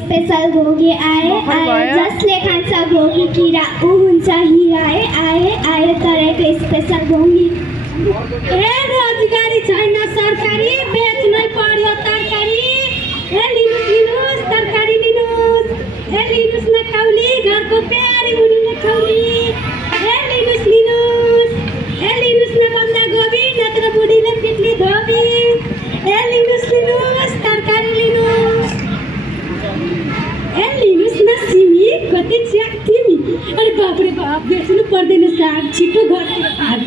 Special Ghoge आए जसले खान्छ घोगी किरा ऊ हुन्छ हिरा आए तराईको स्पेशल घोगी। रोजगारी छैन सरकारी बेच्नै पर्यो तरकारी। लिनुस् तरकारी लिनुस् लिनुस् न कौली घरको प्यारी मुनिले खौली। लिनुस् न बन्दा गोबी नत्र बुढीले पिट्ली धोबी। लिनुस् तरकारी लिनुस् लिनुस् न सिमी कति च्याक तिमी। अरे बापरे बाप बेच्नु पर्दैन साग छिटो घरतिर भाग।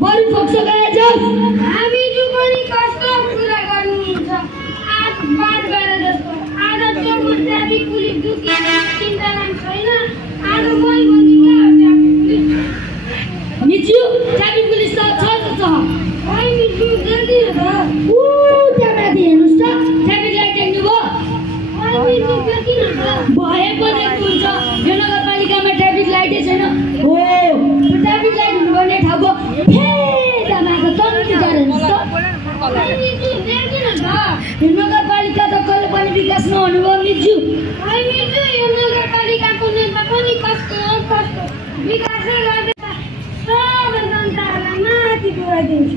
बरु फोक्सो गए जाऊ हामी जुगनी कस्तो कुरा गर्नुहुन्छ। आज बात गरे जस्तो आज चोकु ट्राफिक पुलिस दुखी चिन्ता नाम छैन। आज मै भन्दिन traffic police meet you traffic police छ छ ओइ मिच्यु जल्दी हो ऊ त्यहाँ हेर्नुस् त ट्राफिक लाइट देख्नु भयो। ओइ मिच्यु किन भए पनि हुन्छ यो नगरपालिकामा ट्राफिक लाइटै छैन हो। ट्राफिक लाइट हुनुपर्ने ठाउँको फेदामाको तन्त्र गरेर नगरपालिका त कहिले पनि विकास नहुनु भयो मिच्यु। ओइ मिच्यु यो नगरपालिकाको नेता पनि कस्तो विकासै गर्दैन। सबै जनतालाई माथि पुर्याइदिन्छ।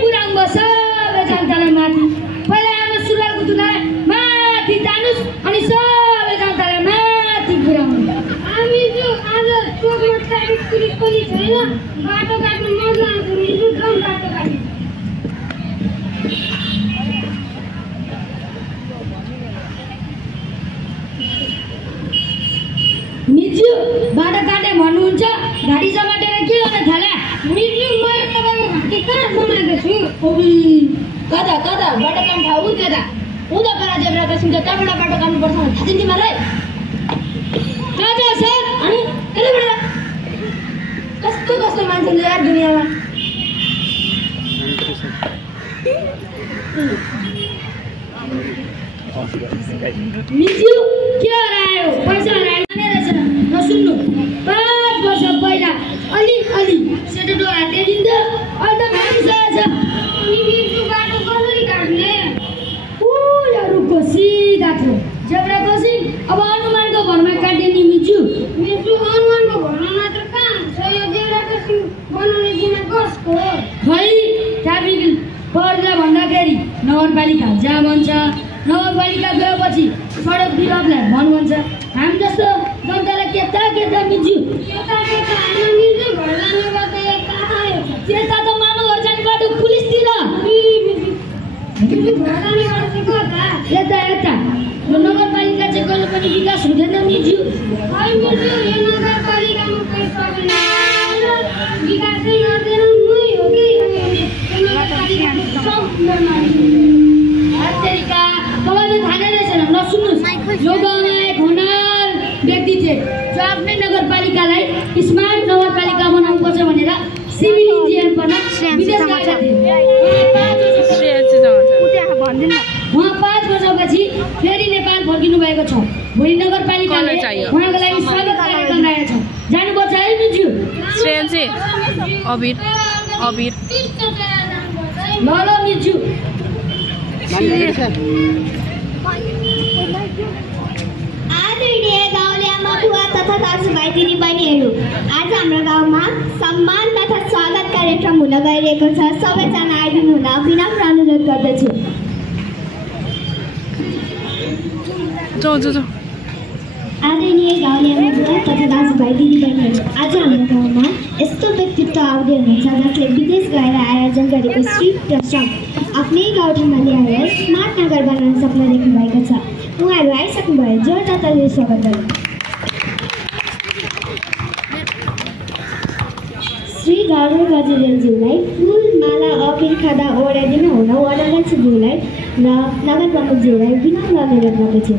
पुराङ्गो सबै जनतालाई माथि। पहिला हाम्रो सुरुवातको चुनाव माथि जानुस् अनि सबै जनतालाई माथि पुर्याउनु। हामी जो आज चोकमा ट्राफिक पुलिस पनि छैन। बाटो काट्नु मजा आउँछ मिच्यु कम बाटो काट्नु। मिच्यु बाटो काटे भन्नुहुन्छ गाडी समातेर के गर्न थाला। मिच्यु मैले तपाईँको घाँटी कहाँ समाएको छु। कता बाटो काम ठाउँ त्यता उता पारा जेब्राको सिन्छ त्यहाँबाट बाटो काट्नुपर्छ भने थाहा छ तिमीलाई। कता सर अनि कहाँबाट कस्तो मान्छेले यार दुनियाँमा। मिच्यु के हरायो पैसा हरायो रहेछ नसुन्नु। 5 वर्ष पहिला अलि सेतो डोरा टेलिन्थ्यो अहिले त भागिसकेको छ। मिच्यु बाटो कसरी काट्ने। यो रुखको सिधा थियो जेब्रा पछि अब हनुमानको घरमा काट्ने नि मिच्यु। मिच्यु हनुमानको घरमा मात्र कहाँ छ यो जेब्राको सिङ बनाउने दिन कसको। खै ट्राफिक पर्दा भन्दाखेरि नगरपालिका जहाँ भन्छ नगरपालिका गएपछि सडक विभागलाई भन्छ। हामी जस्तो जनतालाई केता मिच्यु। त्यता त मामा घर जाने बाटो पुलिसतिर यता यो नगरपालिका चाहिँ कहिले पनि विकास हुँदैन मिच्यु। विकासै गर्दैन मै हो तरिका तपाईँले थाहा नै रहेछ नसुन्नुहोस्। यो गाउँमा एक हुनार व्यक्ति थिए जो आफ्नै नगरपालिकालाई स्मार्ट नगरपालिका बनाउनुपर्छ भनेर सिभिल इन्जिनियर बन्न विदेश गएका थिए। उहाँ 5 वर्षपछि फेरि नेपाल फर्किनु भएको छ। भोलि नगरपालिकाले उहाँको लागि स्वागत कार्यक्रम राखेको छ। जानुपर्छ है मिच्यु। अबिर ल मिच्यु। आदरणीय गाउँलेमा बुवा तथा दाजुभाइ दिदीबहिनीहरू, आज हाम्रो गाउँमा सम्मान तथा स्वागत कार्यक्रम हुन गइरहेको छ। सबैजना आइदिनु हुन विनम्र अनुरोध गर्दछु। आदरणीय गाउँलेमा बुवा तथा दाजुभाइ दिदीबहिनीहरू, आज हाम्रो गाउँमा यस्तो व्यक्तित्व आउँदै हुनुहुन्छ जसले विदेश गएर आयोजन गरेको श्री प्रश्रम आफ्नै गाउँठाउँमा ल्याएर स्मार्ट नगर बनाउन सपना देख्नु भएको छ। उहाँहरू आइसक्नुभयो, जोरदार तालीले स्वागत गरौँ। श्री गौरव गजरेलज्यूलाई फुल माला अकिल खादा ओढाइदिनु हुन वडाध्यक्षज्यूलाई र नगर प्रमुखज्यूलाई विनम्र अनुरोध गर्दछु।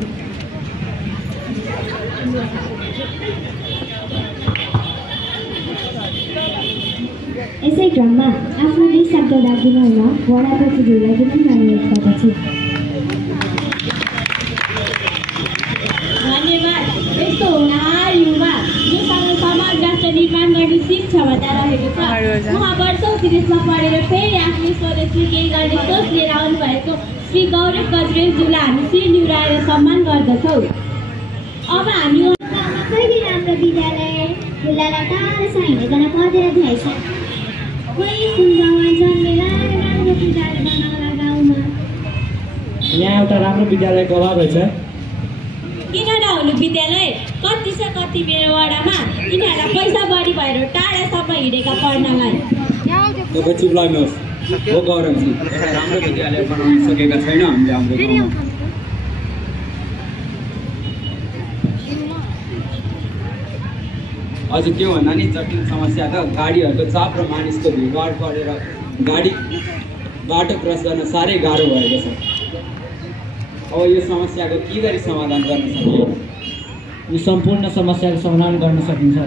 यसै क्रममा आफ्नो 2 शब्द राखिदिनुहुन वडाप्रतिनिधिलाई विनम्र अनुरोध गर्दछु। धन्यवाद। यस्तो होनहार युवा जोसँग समाज राष्ट्र निर्माण गर्ने सिप क्षमता रहेको छ। उहाँ वर्षौँ विदेशमा पढेर फेरि आफ्नो स्वदेशी केही गर्ने सोच लिएर आउनुभएको श्री गौरव गजरेलज्यूलाई हामी शिर निहुराएर सम्मान गर्दछौँ। अब हामी कहिले राम्रो विद्यालय खुल्लालाई टाढोसँग हिँडेर पढेर थिएछ। कोही कुन गाउँमा जन्मेर राम्रो विद्यालय बनाउला गाउँमा। यहाँ एउटा राम्रो विद्यालयको अभाव रहेछ। किन नहुनु विद्यालय? कति छ कति मेरो वडामा यिनीहरूलाई पैसा बढी भएर टाढासम्म हिँडेका पढ्नलाई। तपाईँ चुप लाग्नुहोस्। हो गौरवजी, एउटा राम्रो विद्यालय बनाउन सकेका छैन हामीले हाम्रो गाउँमा। अझ के भन्दा नि जटिल समस्या त गाडीहरूको चाप र मानिसको भिडभाड परेर गाडी बाटो क्रस गर्न साह्रै गाह्रो भएको छ। अब यो समस्याको के गरी समाधान गर्न सकियो? यो सम्पूर्ण समस्याको समाधान गर्न सकिन्छ।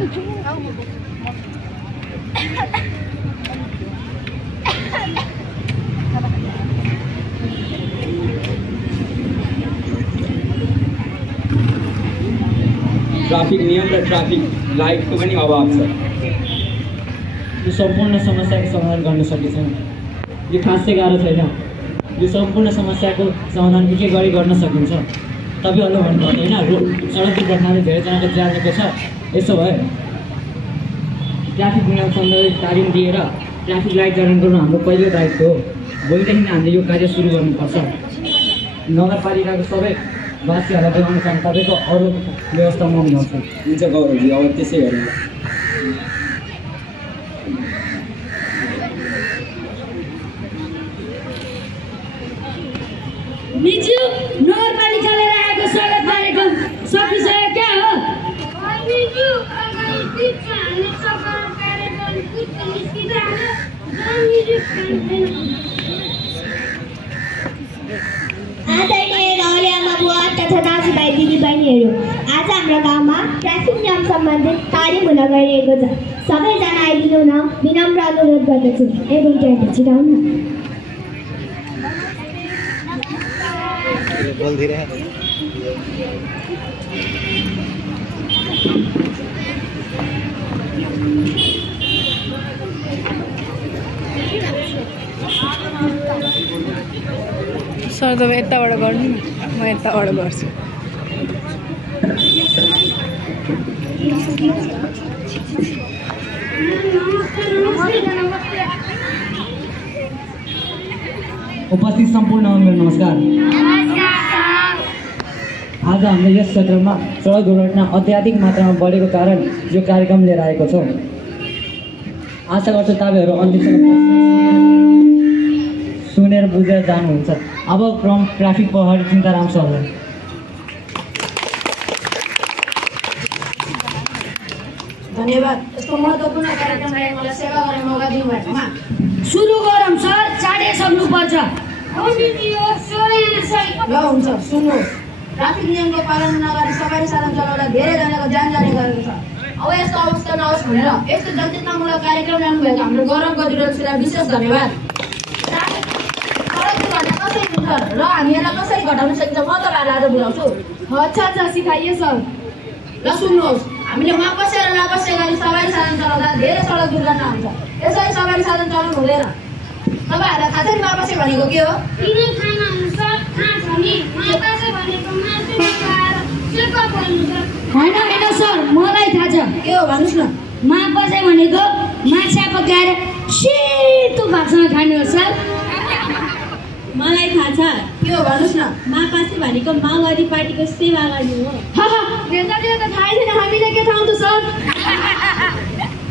ट्राफिक नियम र ट्राफिक लाइटको पनि अभाव छ। यो सम्पूर्ण समस्याको समाधान गर्न सकिन्छ। यो खासै गाह्रो छैन। यो सम्पूर्ण समस्याको समाधान के गरी गर्न सकिन्छ? तपाईँहरूले भन्नुभएको होइन, सडक दुर्घटनाले धेरैजनाको ज्यान लिएको छ। यसो भए ट्राफिक नियम सम्बन्धी तालिम दिएर ट्राफिक लाइट जडान गर्नु हाम्रो पहिलो दायित्व हो। भोलिदेखि हामीले यो कार्य सुरु गर्नुपर्छ। नगरपालिकाको सबै वासीहरूलाई देखाउन चाहन्छ तपाईँको अरू व्यवस्था म मिलाउँछु। हुन्छ गौरवजी, अब त्यसै गरौँ। निजु नगरपालिकाले राखेको स्वागत कार्यक्रम सकिसक्यो क्या हो? निजु अगाडि दिन्छ हामी सफल कार्यक्रम कुछ निस्किँदा निजु आदरणीय गाउँले आमा बुवा तथा दाजुभाइ दिदीबहिनीहरू, आज हाम्रो गाउँमा ट्राफिक नियम सम्बन्धित तालिम हुन गइरहेको छ। सबैजना आइदिनु न विनम्र अनुरोध गर्दछु। एक मिनट छिटाउन। सर तपाईँ यताबाट गर्नु न, म यताबाट गर्छु। उपस्थित सम्पूर्णलाई नमस्कार। आज हामीले यस क्षेत्रमा सडक दुर्घटना अत्याधिक मात्रामा बढेको कारण यो कार्यक्रम लिएर आएको छौँ। आशा गर्छु तपाईँहरू अन्तिमसम्म सुनेर बुझेर जानुहुन्छ। अब क्रम ट्राफिक प्रहरी चिन्ताराम सरलाई। धन्यवाद। यस्तो महत्त्वपूर्ण कार्यक्रमलाई मलाई सेवा गर्ने मौका दिनुभएकोमा सुरु गरौँ सर, चाँडै सक्नुपर्छ। हो निजु ल हुन्छ, सुन्नुहोस्। ट्राफिक नियमको पालन नगरी सवारी साधन चलाउँदा धेरैजनाको ज्यान जाने गरेको छ। अब यस्तो अवस्था नहोस् भनेर यस्तो जनचेतनामूलक कार्यक्रम ल्याउनुभएको हाम्रो गौरव गजरेलज्यूलाई विशेष धन्यवाद। सडक दुर्घटना कसरी हुन्छ र हामी यसलाई कसरी घटाउन सकिन्छ म तपाईँहरूलाई आज बुझाउँछु। अच्छा सिकाइए सर। ल सुन्नुहोस्, हामीले मापसे र नापसे गरी सवारी साधन चलाउँदा धेरै सडक दुर्घटना हुन्छ। यसरी सवारी साधन चलाउनु हुँदैन। तपाईँहरूलाई थाहा छ नि मापसे भनेको के हो? किन थाहा नहुन्छ? थाहा छ नि, मापसे भनेको मासु पकाएर सेवा गर्नु छ। होइन सर, मलाई थाहा छ। के हो भन्नुहोस् न। मापसे भनेको माछा पकाएर सेतो भातसँग खानु हो सर। मलाई थाहा छ। के हो भन्नुहोस् न। मापासे भनेको माओवादी पार्टीको सेवा गर्नु हो। नेताजीलाई त थाहै छैन, हामीले के थाहा हुन्छ सर?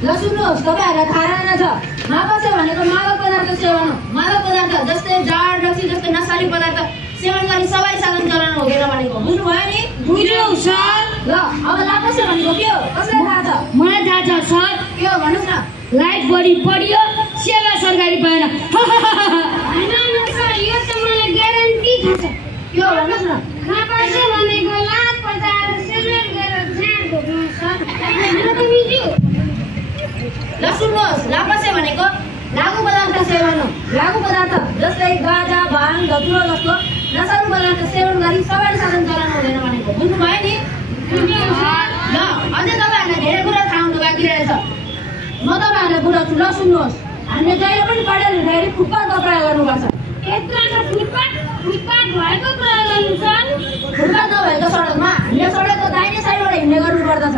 ल सुन्नुहोस्, तपाईँहरूलाई थाहा रहेनछ। मापासे भनेको मादक पदार्थ सेवन हो। मादक पदार्थ जस्तै जाड रक्सी जस्तै नसाली पदार्थ सेवन गरी सवारी साधन चलाउनु हुँदैन भनेको बुझ्नुभयो नि? बुझ्यौ सर। ल अब लापसे भनेको के हो? कसलाई थाहा छ? मलाई थाहा छ सर। के हो भन्नुहोस् न। लाइट बढी पढियो, सेवा सरकारी पाएन। होइन सर, यो त मलाई ग्यारेन्टी थाहा छ। के हो भन्नुहोस् न। मापसे भनेको लात पचाएर सेलेक्ट गरेर छाड घोक्नु सर। होइन त निजु? ल सुन्नुहोस्, लापसे भनेको लागु पदार्थ सेवन हो। लागु पदार्थ जस्तै गाँजा, भाङ, धतुरो जस्तो नशालु पदार्थ सेवन गरी सवारी साधन चलाउनु हुँदैन भनेको बुझ्नुभयो नि? ल अझै तपाईँहरूलाई धेरै कुरा थाहा हुनु बाँकी रहेछ। म तपाईँहरूलाई बुझाउँछु, ल सुन्नुहोस्। हामीले जहिले पनि पैदल हिँड्दाखेरि फुटपाथको प्रयोग गर्नुपर्छ। फुटपाथ भएको प्रयोग गर्नु सर। फुटपाथ नभएको सडकमा हामीले सडकको दाहिने साइडबाट हिँड्ने गर्नुपर्दछ।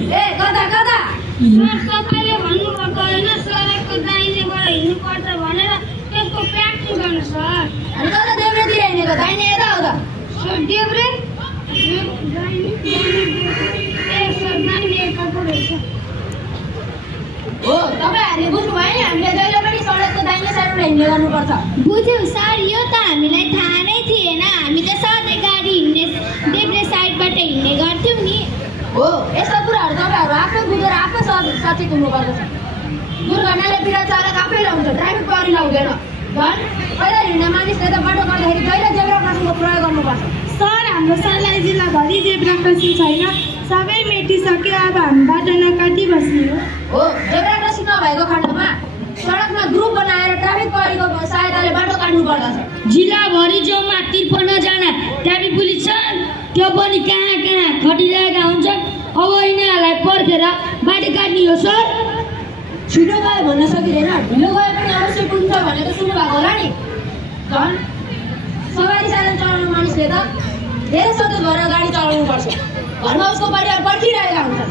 ए कता कता सर तपाईँले भन्नुभएको होइन सडकको दाहिनेबाट हिँड्नुपर्छ भनेर, त्यसको प्र्याक्टिस गर्नु सर। अनि कता देब्रेतिर हिँडेको, दाहिने यता हो त? सर देब्रे हो, तपाईँहरूले बुझ्नुभयो नि? हामीले जहिले पनि सडकको दाहिने साइडबाट हिँड्ने गर्नुपर्छ। बुझ्यौँ सर, यो त हामीलाई थाहा नै थिएन। हामी त सधैँ गाडी हिँड्ने देब्रे साइडबाट हिँड्ने गर्थ्यौँ नि। हो, यस्ता कुराहरू तपाईँहरू आफै बुझेर आफै सचेत हुनुपर्दछ। दुर्घटनाले पीडा चालक आफैलाई हुन्छ, ट्राफिक प्रहरी लाउँदैन। झन् पैदल हिँड्ने मानिसले त बाटो काट्दाखेरि जहिले जेब्रा क्रसिङको प्रयोग गर्नुपर्छ। सर, हाम्रो सर्लाही जिल्लाभरि जेब्रा क्रसिङ छैन, सबै मेटिसक्यो। अब हामी बाटो नकाटी बस्ने हो। जेब्रा क्रसिङ नभएको खण्डमा सडकमा ग्रुप बनाएर ट्राफिक प्रहरीको सहायताले बाटो काट्नु पर्दछ। जिल्लाभरि जम्मा 53 जना ट्राफिक पुलिस छन्, त्यो पनि कहाँ कहाँ खटिरहेका हुन्छन्। अब यिनीहरूलाई पर्खेर बाटो काट्ने हो सर। छिटो गयो भन्न सकिँदैन, ढिलो गए पनि अवश्य पुग्छ भनेको सुन्नुभएको होला नि? झन् सवारी साधन चलाउने मानिसले त धेरै सचेत भएर गाडी चलाउनु पर्छ। घरमा उसको परिवार पर्खिरहेका हुन्छन्।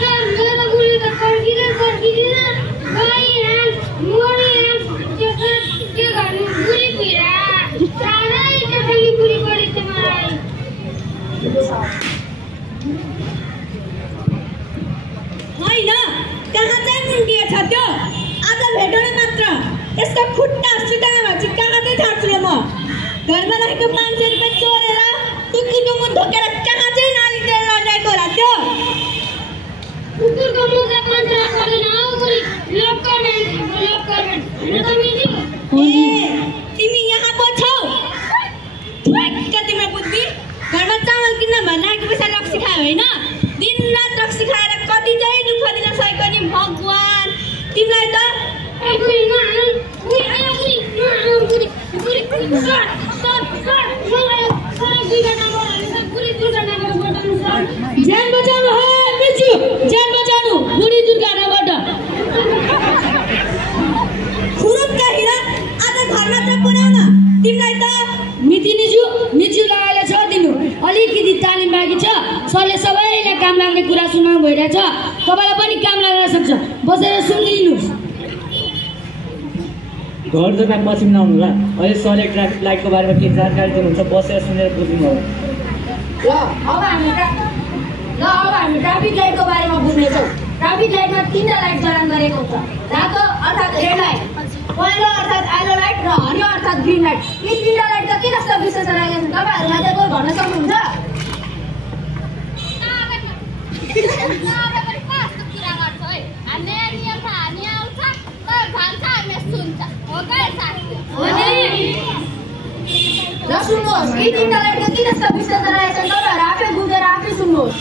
सर मेरो बुढी त पर्खिँदैन गइहाल मरिहाल त्यो गर्नु बुढी पिरा साह्रै त्यसरी बुढी परेछ मलाई। होइन, कहाँ चाहिँ मुन्डिया छ त्यो? आज भेटौँ मात्र। यसको खुट्टा सुटाएर चाहिँ कहाँ चाहिँ छाड्छु म? घरमा रहेको 500 रुपियाँ चोरेर कुकुरको मुख ढोकेर कहाँ चाहिँ नालीतिर लडाएको होला त्यो? कुकुरको मुख पञ्चर गर्दैन हौ बुढी। लक्कर त मिल्यो। तिमी यहाँ पो छौ? ठ्याक्क तिम्रो बुद्धि। घरमा चामल किन्न भनिरहेको पैसा रक्सी खायो होइन? दिनरात रक्सी खाएर कति चाहिँ दुःख दिन सकेको नि भगवान् तिमीलाई त। ज्यान बचाउनु हो मिजु, ज्यान बचाउनु बुढी दुर्घटनाबाट। खुरुक्क हिँड, आज घरमा त पुऱ्याउन। तिमीलाई त मिजु लगाएर छ दिनु। अलिकति तालिम बाँकी छ। सरले सबैलाई काम लाग्ने कुरा सुनाउनु भइरहेछ। तपाईँलाई पनि काम लाग्न सक्छ, बसेर सुनिदिनुहोस्। घर जग्गा पछि नआउनु होला। अहिले सरले ट्राफिक लाइटको बारेमा के जानकारी दिनुहुन्छ, बसेर सुनेर बुझ्नु होला। ल अब हामी ट्राफिक लाइटको बारेमा बुझ्नेछौँ। ट्राफिक लाइटमा 3टा लाइट चलन गरेको हुन्छ। रातो अर्थात् रेड लाइट, पहेँलो अर्थात् येलो लाइट र हरियो अर्थात् ग्रिन लाइट। यी 3टा लाइटका के जस्ता विशेषता रहेका छन् तपाईँहरूमा चाहिँ कोही भन्न सक्नुहुन्छ? ल सुन्नुहोस्, यी 3टा लाइटका के जस्ता विशेषता रहेका छन् तपाईँहरू आफै बुझेर आफै सुन्नुहोस्।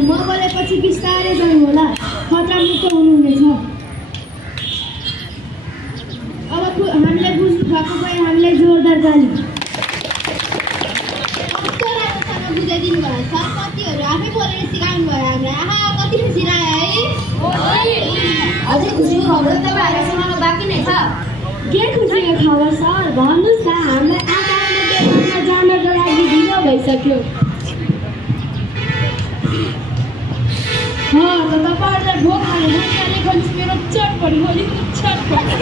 म बोलेपछि बिस्तारै जानु होला, खतरा मुक्त हुनुहुनेछ। अब हामीले बुझ्नु भएको भए हामीलाई जोरदार गाली। कस्तो राम्रोसँग बुझाइदिनु भयो सर, कतिहरू आफै बोलेर सिकाउनु भयो हामीलाई। आहा कति खुसी लाग्यो है। अझै खुसीको खबर तपाईँहरूलाई सुनाउनु बाँकी नै छ। के खुसीको खबर सर भन्नुहोस् न। हामीलाई आगामी जानको लागि अलि ढिलो भइसक्यो। तपाईँहरूलाई भोक हाल्ने भोक मेरो चटपटी होली चटपटी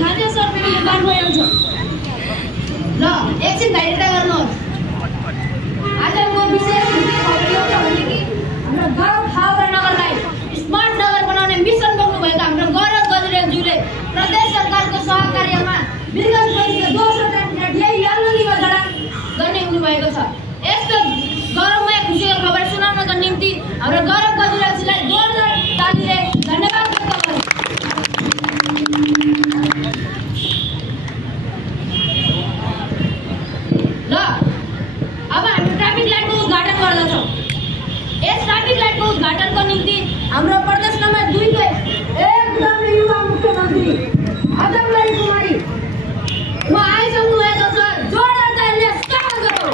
खाजा सर मेरो बार भइहाल्छ। ल एकछिन धैर्यता गर्नुहोस्। आजको विशेष खबर यो छ भने कि हाम्रो गाउँ ठाउँ र नगरलाई स्मार्ट नगर बनाउने मिसन बोक्नुभएको हाम्रो गौरव गजुरेलज्यूले प्रदेश सरकारको सहकार्यमा विगत वर्षको दोस्रो ट्राफिक लाइट यही जडान गर्ने हुनुभएको छ। यस्तो गौरवमय खुसीको खबर सुनाउनको निम्ति हाम्रो गौरव गजुरेलज्यूलाई जोरदार तालीले धन्यवाद व्यक्त गर्छु। ल अब हामी ट्राफिक लाइटको उद्घाटन गर्दछौँ। यस ट्राफिक लाइटको उद्घाटनको निम्ति हाम्रो प्रदेश नम्बर 2 को एकदम युवा मुख्यमन्त्री अजमलाई कुमारी उहाँ आइसक्नु भएको छ। जोरदार तालीले स्वागत गरौँ।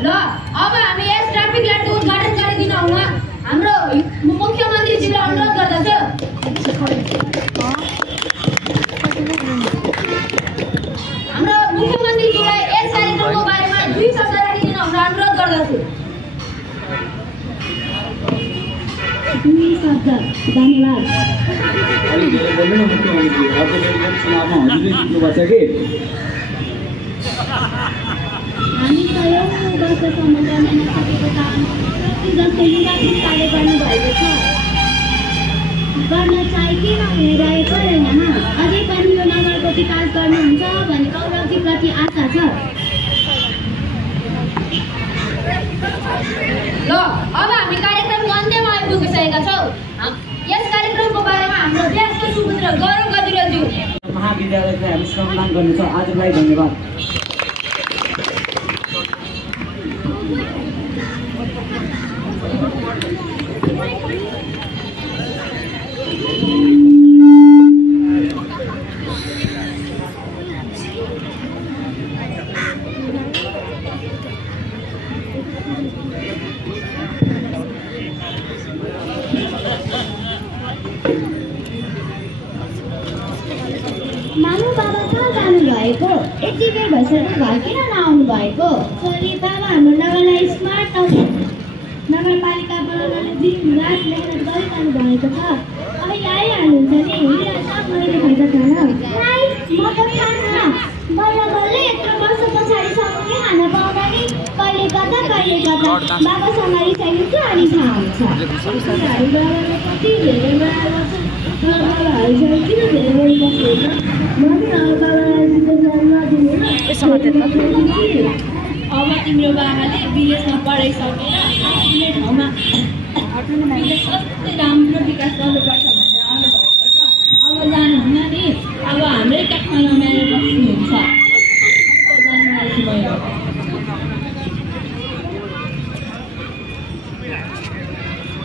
ल अब हामी यस ट्राफिक लाइटको उद्घाटन गरिदिन हुन हाम्रो मुख्यमन्त्रीज्यूलाई अनुरोध गर्दछु। हाम्रो मुख्यमन्त्रीज्यूलाई यस कार्यक्रमको बारेमा 2 शब्द राखिदिन हुन अनुरोध गर्दछु। 2 शब्द। धन्यवाद। अलि धेरै बोल्नु न मुख्यमन्त्री। अर्को चुनावमा हजुरले जित्नुभएको छ कि? हामी कयौँ वर्षसम्म गर्न नसकेको काम जति जस्तो युवाले कार्य गर्नुभएको छ। गर्न चाहे किन हुँदैरहेको छैन। अझै पनि यो नगरको विकास गर्नुहुन्छ भन्ने गौरवजीप्रति आशा छ। ल अब हामी कार्यक्रमको अन्त्यमा आइपुगिसकेका छौँ। यस कार्यक्रमको बारेमा हाम्रो देशको सुपुत्र गौरव गजुरेलज्यू महाविद्यालयलाई हामी सम्मान गर्नेछौँ। आजलाई धन्यवाद। मानु बाबा कहाँ जानुभएको? यति बेर भइसक्यो, घर किन नआउनु भएको? छोरी बाबा हाम्रो नगरलाई स्मार्ट नगरपालिका बनाउनले दिनरात मेहनत गरिरहनु भएको छ। अहिले आइहाल्नुहुन्छ नि। हिँडिरहेछ मैले खाजा खाना। म त खान्न। बल्ल यत्रो वर्ष पछाडिसम्म के खान पाउँदा नि कहिले कता बाबासँग रिसाइकल के अनि थाहा हुन्छ। बाबाले कति धेरै माया गर्छ। बाबाहरूसँग किन धेरै बढी बस्नुहुन्छ? अब तिम्रो बाबाले विदेशमा पढाइसकेर आफ्नै ठाउँमा कति राम्रो विकास गर्नुपर्छ भनेर आउनुभएको छ। अब जानुहुन्न नि। अब हाम्रै काठमाडौँमा आएर बस्नुहुन्छ।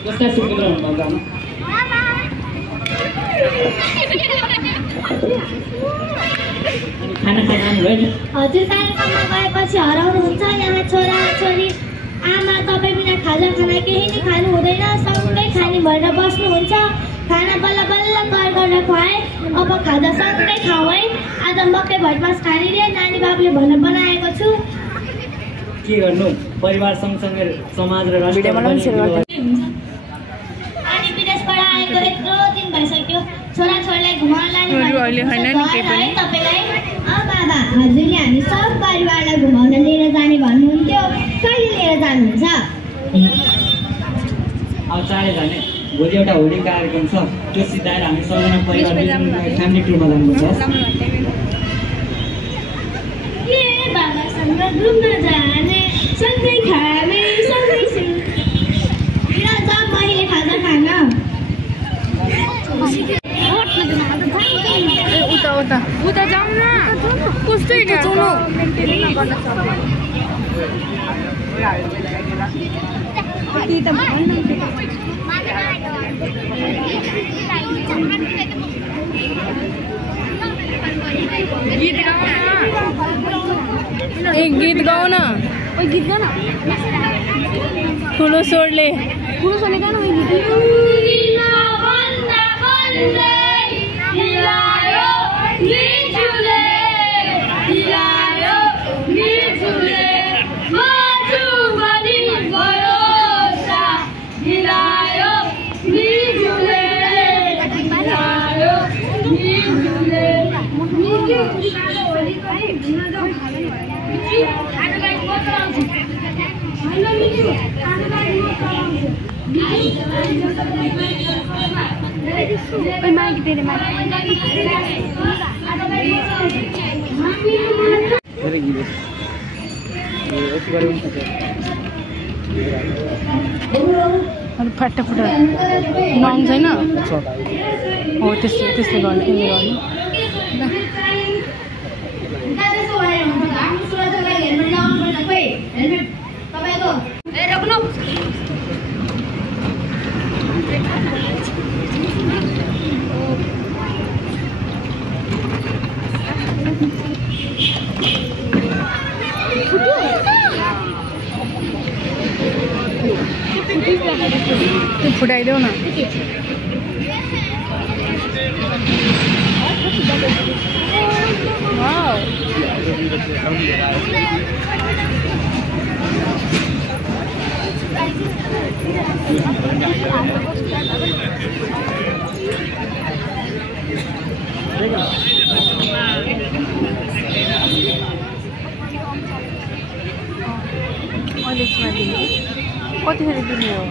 जस्ता सुपुत्र हुनुहुन्छ आमा। खाना खान आउनुभयो? हजुर कार्यक्रममा गएपछि हराउनुहुन्छ। यहाँ छोरा छोरी आमा तपाईँ बिना खाजा खाना केही नै खानु हुँदैन। सँगै खाने भएर बस्नुहुन्छ। खाना बल्ल बल्ल कर गरेर खुवाएँ। अब खाजा सँगै खाउँ है। आज मकै भटमास खाने रे नानी बाबुले भनेर बनाएको छु। के गर्नु, परिवार सँगसँगै समाज र राष्ट्र अनि विदेशबाट आएको यत्रो दिन भइसक्यो। छोराछोरीलाई घुमाउन लाने है तपाईँलाई। बाबा हजुरले हामी सब परिवारलाई घुमाउन लिएर जाने भन्नुहुन्थ्यो। कहिले लिएर जानुहुन्छ? अब चाँडै जाने। भोलि एउटा होली कार्यक्रम छ। त्यो सिधाएर हामी सबैजना परिवार फ्यामिली टुरमा जानुपर्छ। ए बाबासँग घुम्न जाने, सँगै खाने, सँगै मैले खाजा खान। उता जाउँ न। कस्तै एक गीत गाउन गीत गा न ठुलो स्वरले गा न माइक दे फटाफट नङ छैन हो त्यस्तै गर्ने यसले गर्ने फुटाइदेऊ न कतिखेर दिने हो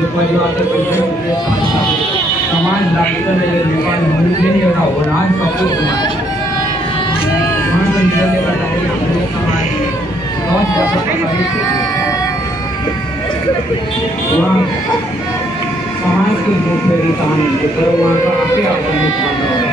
यो परिवारको समाज राष्ट्र नेपालीहरूले एउटा होरान सपोर्ट उहाँको निधनले गर्दाखेरि हाम्रो समाज 10 वर्ष अगाडि उहाँ समाजको रूप फेरि चाहनुहुन्थ्यो तर उहाँको आफै आफ्नो छाड्नु होला